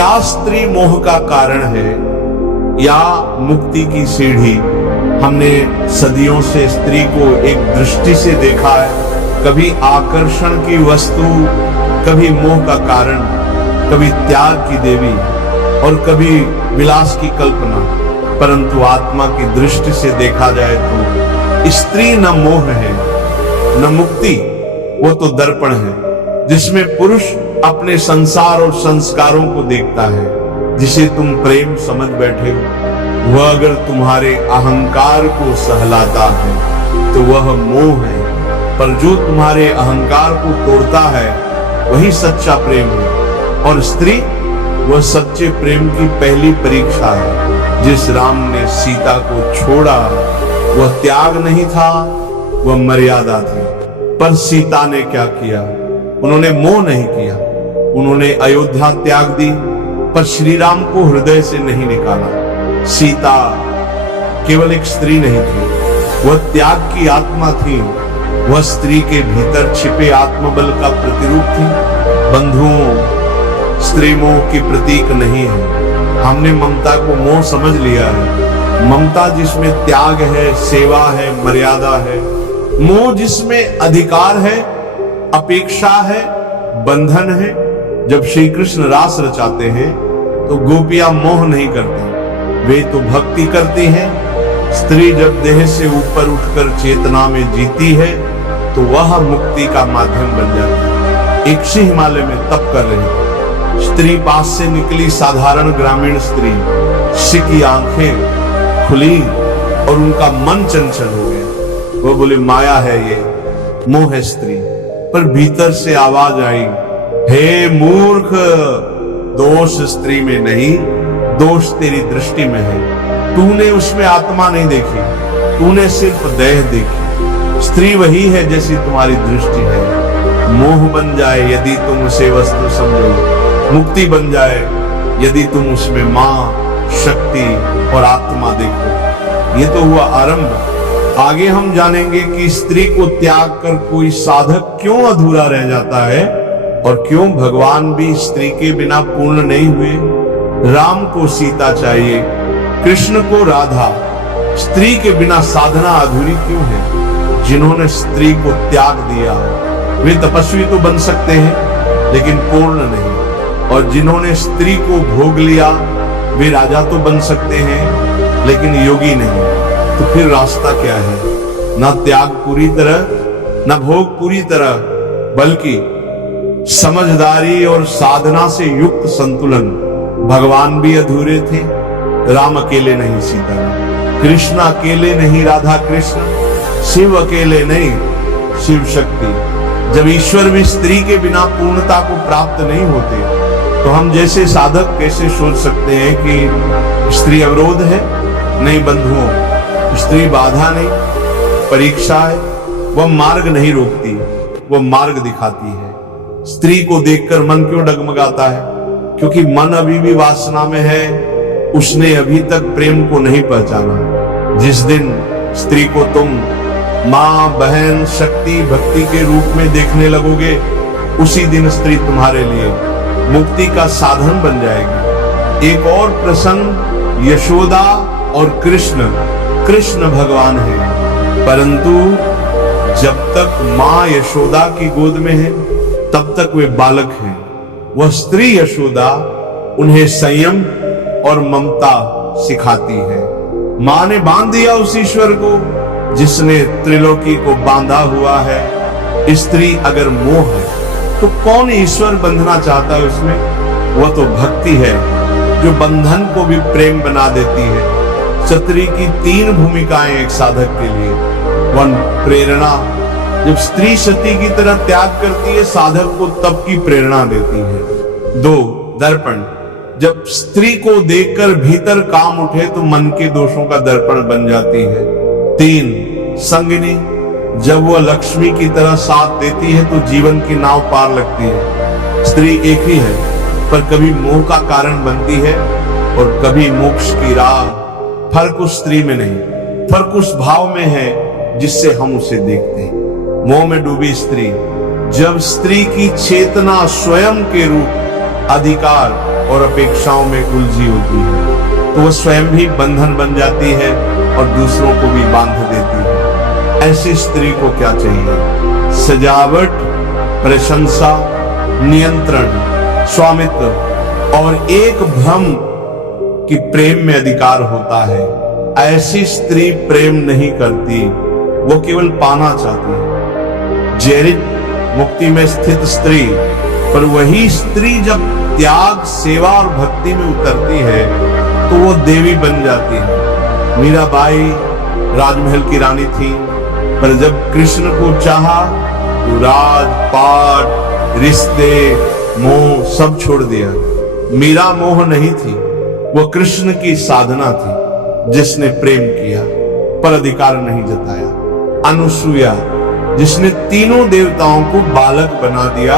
क्या स्त्री मोह का कारण है या मुक्ति की सीढ़ी? हमने सदियों से स्त्री को एक दृष्टि से देखा है, कभी आकर्षण की वस्तु, कभी मोह का कारण, कभी त्याग की देवी और कभी विलास की कल्पना। परंतु आत्मा की दृष्टि से देखा जाए तो स्त्री न मोह है न मुक्ति, वो तो दर्पण है जिसमें पुरुष अपने संसार और संस्कारों को देखता है। जिसे तुम प्रेम समझ बैठे हो वह अगर तुम्हारे अहंकार को सहलाता है तो वह मोह है, पर जो तुम्हारे अहंकार को तोड़ता है वही सच्चा प्रेम है। और स्त्री वह सच्चे प्रेम की पहली परीक्षा है। जिस राम ने सीता को छोड़ा वह त्याग नहीं था, वह मर्यादा थी। पर सीता ने क्या किया? उन्होंने मोह नहीं किया, उन्होंने अयोध्या त्याग दी, पर श्री राम को हृदय से नहीं निकाला। सीता केवल एक स्त्री नहीं थी, वह त्याग की आत्मा थी। वह स्त्री के भीतर छिपे आत्मबल का प्रतिरूप थी। बंधुओं, स्त्री मोह की प्रतीक नहीं है। हमने ममता को मोह समझ लिया है। ममता जिसमें त्याग है, सेवा है, मर्यादा है। मोह जिसमें अधिकार है, अपेक्षा है, बंधन है। जब श्री कृष्ण रास रचाते हैं तो गोपियां मोह नहीं करती, वे तो भक्ति करती हैं। स्त्री जब देह से ऊपर उठकर चेतना में जीती है तो वह मुक्ति का माध्यम बन जाती है। एक सी हिमालय में तप कर रही थी, स्त्री पास से निकली, साधारण ग्रामीण स्त्री। ऋषि की आंखें खुली और उनका मन चंचल हो गया। वो बोले माया है ये, मोह है स्त्री। पर भीतर से आवाज आई, हे मूर्ख, दोष स्त्री में नहीं, दोष तेरी दृष्टि में है। तूने उसमें आत्मा नहीं देखी, तूने सिर्फ देह देखी। स्त्री वही है जैसी तुम्हारी दृष्टि है। मोह बन जाए यदि तुम उसे वस्तु समझो, मुक्ति बन जाए यदि तुम उसमें मां, शक्ति और आत्मा देखो। ये तो हुआ आरंभ। आगे हम जानेंगे कि स्त्री को त्याग कर कोई साधक क्यों अधूरा रह जाता है और क्यों भगवान भी स्त्री के बिना पूर्ण नहीं हुए। राम को सीता चाहिए, कृष्ण को राधा। स्त्री के बिना साधना अधूरी क्यों है? जिन्होंने स्त्री को त्याग दिया वे तपस्वी तो बन सकते हैं लेकिन पूर्ण नहीं, और जिन्होंने स्त्री को भोग लिया वे राजा तो बन सकते हैं लेकिन योगी नहीं। तो फिर रास्ता क्या है? ना त्याग पूरी तरह, ना भोग पूरी तरह, बल्कि समझदारी और साधना से युक्त संतुलन। भगवान भी अधूरे थे, राम अकेले नहीं सीता, कृष्ण अकेले नहीं राधा कृष्ण, शिव अकेले नहीं शिव शक्ति। जब ईश्वर भी स्त्री के बिना पूर्णता को प्राप्त नहीं होते तो हम जैसे साधक कैसे सोच सकते हैं कि स्त्री अवरोध है? नहीं बंधुओं, स्त्री बाधा नहीं, परीक्षा है। वह मार्ग नहीं रोकती, वह मार्ग दिखाती है। स्त्री को देखकर मन क्यों डगमगाता है? क्योंकि मन अभी भी वासना में है, उसने अभी तक प्रेम को नहीं पहचाना। जिस दिन स्त्री को तुम मां, बहन, शक्ति, भक्ति के रूप में देखने लगोगे, उसी दिन स्त्री तुम्हारे लिए मुक्ति का साधन बन जाएगी। एक और प्रसंग, यशोदा और कृष्ण। कृष्ण भगवान है, परंतु जब तक मां यशोदा की गोद में है तब तक वे बालक हैं। वह स्त्री यशोदा उन्हें संयम और ममता सिखाती है। मां ने बांध दिया उस ईश्वर को जिसने त्रिलोकी को बांधा हुआ है। स्त्री अगर मोह है तो कौन ईश्वर बंधना चाहता है उसमें? वह तो भक्ति है जो बंधन को भी प्रेम बना देती है। क्षत्रिय की 3 भूमिकाएं एक साधक के लिए। 1, प्रेरणा। जब स्त्री सती की तरह त्याग करती है, साधक को तप की प्रेरणा देती है। 2, दर्पण। जब स्त्री को देखकर भीतर काम उठे तो मन के दोषों का दर्पण बन जाती है। 3, संगिनी। जब वह लक्ष्मी की तरह साथ देती है तो जीवन की नाव पार लगती है। स्त्री एक ही है, पर कभी मोह का कारण बनती है और कभी मोक्ष की राह। फर्क उस स्त्री में नहीं, फर्क उस भाव में है जिससे हम उसे देखते हैं। मोह में डूबी स्त्री, जब स्त्री की चेतना स्वयं के रूप, अधिकार और अपेक्षाओं में उलझी होती है तो वह स्वयं भी बंधन बन जाती है और दूसरों को भी बांध देती है। ऐसी स्त्री को क्या चाहिए? सजावट, प्रशंसा, नियंत्रण, स्वामित्व और एक भ्रम कि प्रेम में अधिकार होता है। ऐसी स्त्री प्रेम नहीं करती, वो केवल पाना चाहती है। जैरित मुक्ति में स्थित स्त्री, पर वही स्त्री जब त्याग, सेवा और भक्ति में उतरती है तो वो देवी बन जाती है। मीराबाई राजमहल की रानी थी, पर जब कृष्ण को चाहा तो राजपाट, रिश्ते, मोह सब छोड़ दिया। मीरा मोह नहीं थी, वो कृष्ण की साधना थी जिसने प्रेम किया पर अधिकार नहीं जताया। अनुसुईया जिसने तीनों देवताओं को बालक बना दिया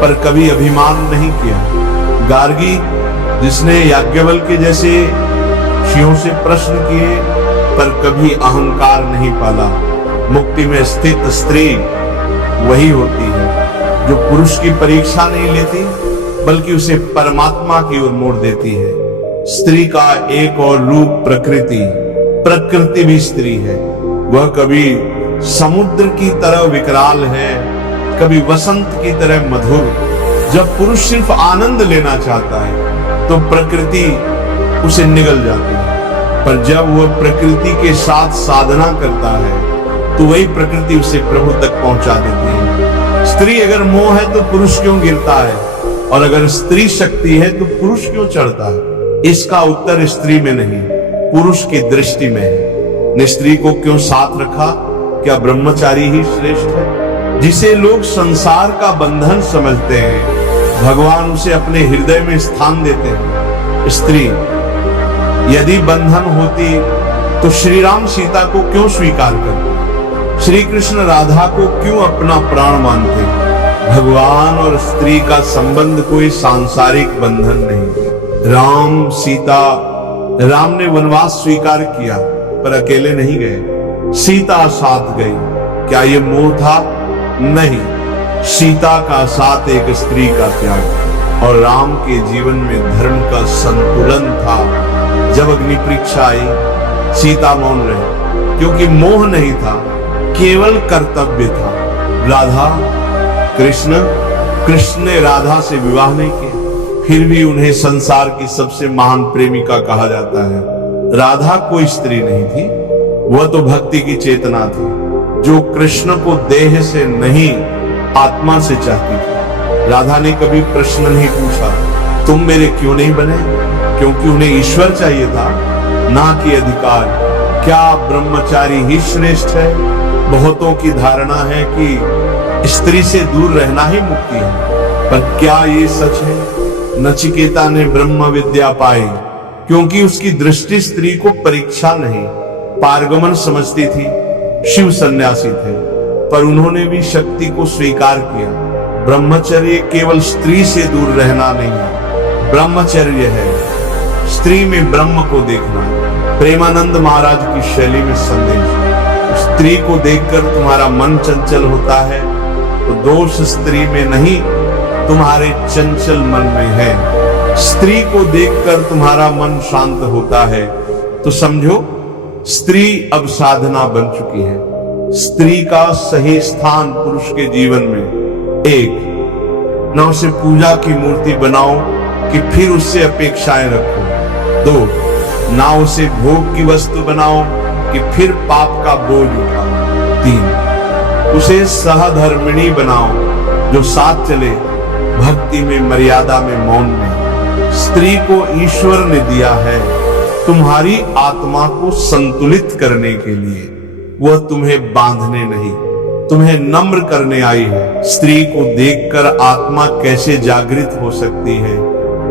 पर कभी अभिमान नहीं किया। गार्गी जिसने याज्ञवल्क्य जैसे ऋषियों से प्रश्न किए पर कभी अहंकार नहीं पाला। मुक्ति में स्थित स्त्री वही होती है जो पुरुष की परीक्षा नहीं लेती बल्कि उसे परमात्मा की ओर मोड़ देती है। स्त्री का एक और रूप प्रकृति, प्रकृति भी स्त्री है। वह कभी समुद्र की तरह विकराल है, कभी वसंत की तरह मधुर। जब पुरुष सिर्फ आनंद लेना चाहता है तो प्रकृति उसे निगल जाती है, पर जब वह प्रकृति के साथ साधना करता है तो वही प्रकृति उसे प्रभु तक पहुंचा देती है। स्त्री अगर मोह है तो पुरुष क्यों गिरता है, और अगर स्त्री शक्ति है तो पुरुष क्यों चढ़ता है? इसका उत्तर स्त्री में नहीं, पुरुष की दृष्टि में है। ने स्त्री को क्यों साथ रखा? क्या ब्रह्मचारी ही श्रेष्ठ है? जिसे लोग संसार का बंधन समझते हैं, भगवान उसे अपने हृदय में स्थान देते हैं। स्त्री यदि बंधन होती तो श्री राम सीता को क्यों स्वीकार करते? श्री कृष्ण राधा को क्यों अपना प्राण मानते? भगवान और स्त्री का संबंध कोई सांसारिक बंधन नहीं। राम सीता, राम ने वनवास स्वीकार किया पर अकेले नहीं गए, सीता साथ गई। क्या ये मोह था? नहीं, सीता का साथ एक स्त्री का त्याग। और राम के जीवन में धर्म का संतुलन था। जब अग्नि परीक्षा आई, सीता मौन रही क्योंकि मोह नहीं था, केवल कर्तव्य था। राधा, कृष्ण ने राधा से विवाह नहीं किया, फिर भी उन्हें संसार की सबसे महान प्रेमिका कहा जाता है। राधा कोई स्त्री नहीं थी, वह तो भक्ति की चेतना थी जो कृष्ण को देह से नहीं आत्मा से चाहती थी। राधा ने कभी प्रश्न नहीं पूछा तुम मेरे क्यों नहीं बने, क्योंकि उन्हें ईश्वर चाहिए था, ना कि अधिकार। क्या ब्रह्मचारी ही श्रेष्ठ है? बहुतों की धारणा है कि स्त्री से दूर रहना ही मुक्ति है, पर क्या ये सच है? नचिकेता ने ब्रह्म विद्या पाई क्योंकि उसकी दृष्टि स्त्री को परीक्षा नहीं, पारगमन समझती थी। शिव सन्यासी थे पर उन्होंने भी शक्ति को स्वीकार किया। ब्रह्मचर्य केवल स्त्री से दूर रहना नहीं है, ब्रह्मचर्य है स्त्री में ब्रह्म को देखना। प्रेमानंद महाराज की शैली में संदेश, स्त्री को देखकर तुम्हारा मन चंचल होता है तो दोष स्त्री में नहीं, तुम्हारे चंचल मन में है। स्त्री को देखकर तुम्हारा मन शांत होता है तो समझो स्त्री अब साधना बन चुकी है। स्त्री का सही स्थान पुरुष के जीवन में, एक, न उसे पूजा की मूर्ति बनाओ कि फिर उससे अपेक्षाएं रखो। दो, ना उसे भोग की वस्तु बनाओ कि फिर पाप का बोझ उठाओ। तीन, उसे सहधर्मिणी बनाओ जो साथ चले, भक्ति में, मर्यादा में, मौन में। स्त्री को ईश्वर ने दिया है तुम्हारी आत्मा को संतुलित करने के लिए, वह तुम्हें बांधने नहीं, तुम्हें नम्र करने आई है। स्त्री को देखकर आत्मा कैसे जागृत हो सकती है?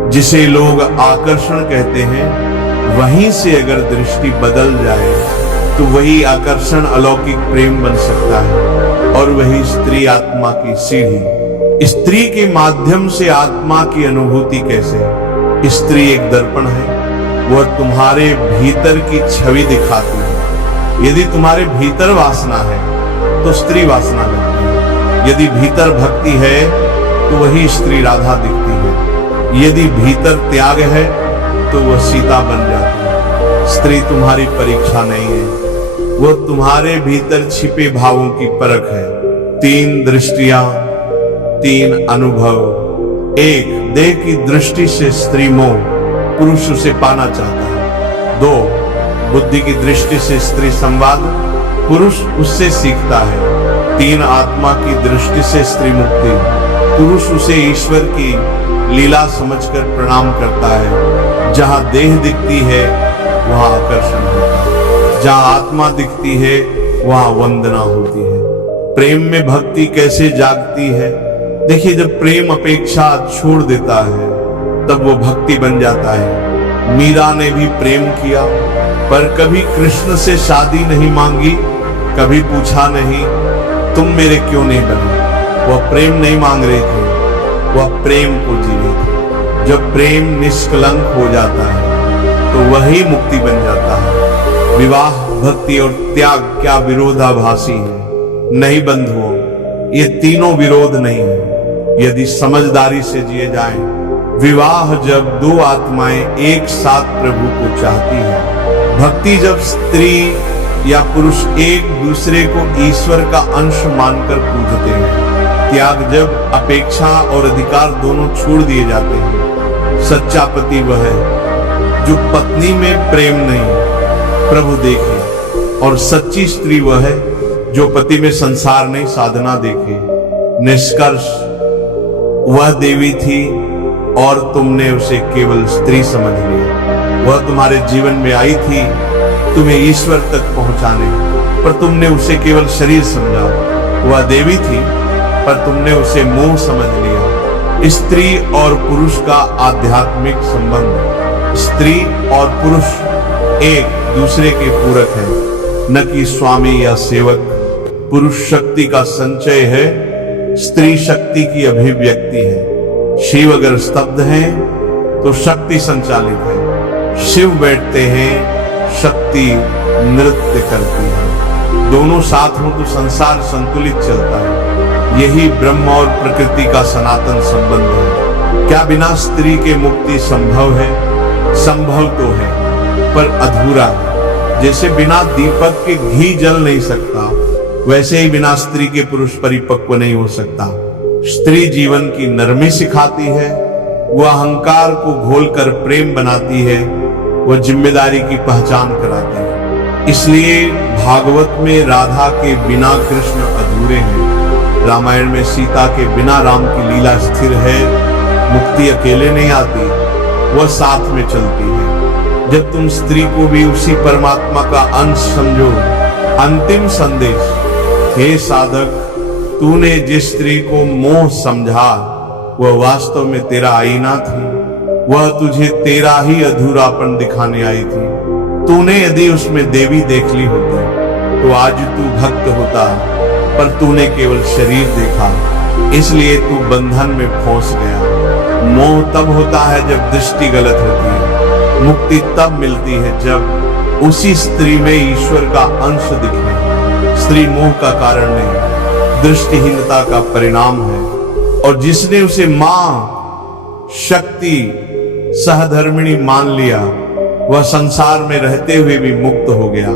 जिसे लोग आकर्षण कहते हैं, वहीं से अगर दृष्टि बदल जाए तो वही आकर्षण अलौकिक प्रेम बन सकता है, और वही स्त्री आत्मा की सीढ़ी। स्त्री के माध्यम से आत्मा की अनुभूति कैसे? स्त्री एक दर्पण है, वह तुम्हारे भीतर की छवि दिखाती है। यदि तुम्हारे भीतर वासना है तो स्त्री वासना लगती है, यदि भीतर भक्ति है तो वही स्त्री राधा दिखती है। यदि भीतर त्याग है तो वह सीता बन जाती है। स्त्री तुम्हारी परीक्षा नहीं है, वह तुम्हारे भीतर छिपे भावों की परख है। 3 दृष्टियां, 3 अनुभव। 1 देह की दृष्टि से स्त्री मोह, पुरुष उसे पाना चाहता है। 2 बुद्धि की दृष्टि से स्त्री संवाद, पुरुष उससे सीखता है। 3 आत्मा की दृष्टि से स्त्री मुक्ति, पुरुष उसे ईश्वर की लीला समझकर प्रणाम करता है। जहां देह दिखती है वहां आकर्षण होता है, जहां आत्मा दिखती है वहां वंदना होती है। प्रेम में भक्ति कैसे जागती है? देखिए, जब प्रेम अपेक्षा छोड़ देता है तब वो भक्ति बन जाता है। मीरा ने भी प्रेम किया, पर कभी कृष्ण से शादी नहीं मांगी, कभी पूछा नहीं तुम मेरे क्यों नहीं बने। वह प्रेम नहीं मांग रहे थे, वह प्रेम को जी रहे थे। जब प्रेम निष्कलंक हो जाता है तो वही मुक्ति बन जाता है। विवाह, भक्ति और त्याग क्या विरोधाभासी है? नहीं बंधुओं, ये तीनों विरोध नहीं है यदि समझदारी से जिए जाएं। विवाह जब 2 आत्माएं एक साथ प्रभु को चाहती है, भक्ति जब स्त्री या पुरुष एक दूसरे को ईश्वर का अंश मानकर पूजते हैं, त्याग जब अपेक्षा और अधिकार दोनों छोड़ दिए जाते हैं। सच्चा पति वह है जो पत्नी में प्रेम नहीं प्रभु देखे, और सच्ची स्त्री वह है जो पति में संसार नहीं साधना देखे। निष्कर्ष, वह देवी थी और तुमने उसे केवल स्त्री समझ लिया। वह तुम्हारे जीवन में आई थी तुम्हें ईश्वर तक पहुंचाने, पर तुमने उसे केवल शरीर समझा। वह देवी थी पर तुमने उसे मोह समझ लिया। स्त्री और पुरुष का आध्यात्मिक संबंध, स्त्री और पुरुष एक दूसरे के पूरक है, न कि स्वामी या सेवक। पुरुष शक्ति का संचय है, स्त्री शक्ति की अभिव्यक्ति है। शिव अगर स्तब्ध हैं तो शक्ति संचालित है, शिव बैठते हैं शक्ति नृत्य करती है। दोनों साथ हो तो संसार संतुलित चलता है। यही ब्रह्म और प्रकृति का सनातन संबंध है। क्या बिना स्त्री के मुक्ति संभव है? संभव तो है, पर अधूरा है। जैसे बिना दीपक के घी जल नहीं सकता, वैसे ही बिना स्त्री के पुरुष परिपक्व नहीं हो सकता। स्त्री जीवन की नरमी सिखाती है, वह अहंकार को घोलकर प्रेम बनाती है, वह जिम्मेदारी की पहचान कराती है। इसलिए भागवत में राधा के बिना कृष्ण अधूरे हैं, रामायण में सीता के बिना राम की लीला स्थिर है। मुक्ति अकेले नहीं आती, वह साथ में चलती है। जब तुम स्त्री को भी उसी परमात्मा का अंश समझो। अंतिम संदेश, हे साधक, तूने जिस स्त्री को मोह समझा वह वास्तव में तेरा आईना थी। वह तुझे तेरा ही अधूरापन दिखाने आई थी। तूने यदि उसमें देवी देख ली होती तो आज तू भक्त होता, पर तूने केवल शरीर देखा, इसलिए तू बंधन में फंस गया। मोह तब होता है जब दृष्टि गलत होती है। मुक्ति तब मिलती है जब उसी स्त्री में ईश्वर का अंश दिखे। स्त्री मोह का कारण नहीं, दृष्टिहीनता का परिणाम है। और जिसने उसे मां शक्ति सहधर्मिणी मान लिया, वह संसार में रहते हुए भी मुक्त हो गया।